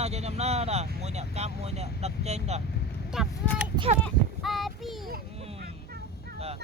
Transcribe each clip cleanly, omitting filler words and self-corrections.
na chơi nhầm na đã mùi nè cam mùi nè đặt trên đã chập rồi chập bi đã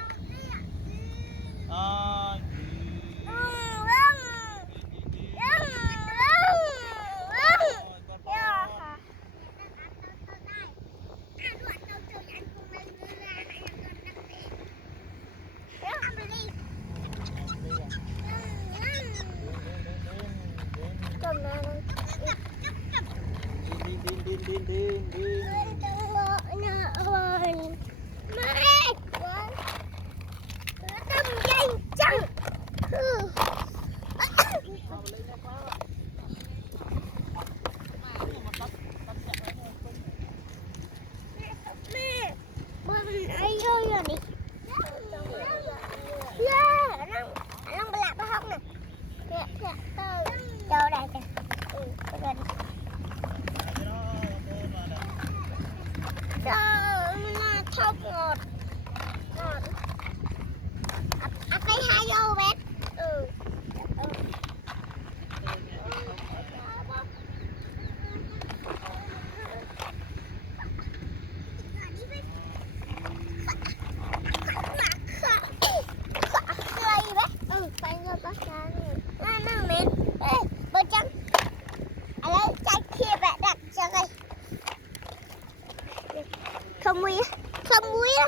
không muối á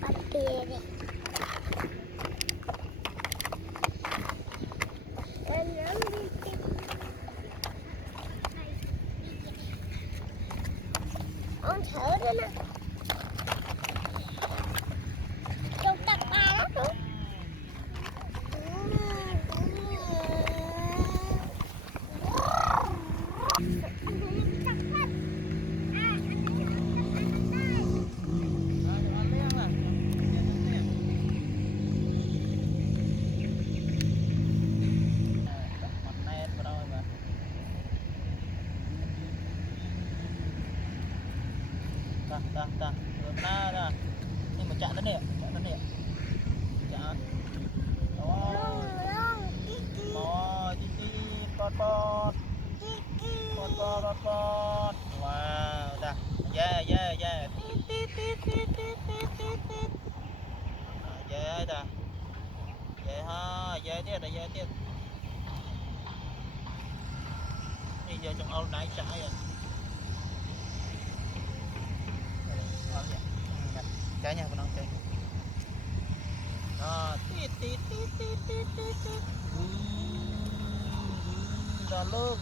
bắt bia đi ông thở nữa nè trong tập ba đó luôn ta na ra nhưng mà chạm đến nè chạm đó chi pot wow ta yeah yeah ta yeah tiếp bây giờ trong ô nãy trái rồi trái nha con trái đó tít ra lớp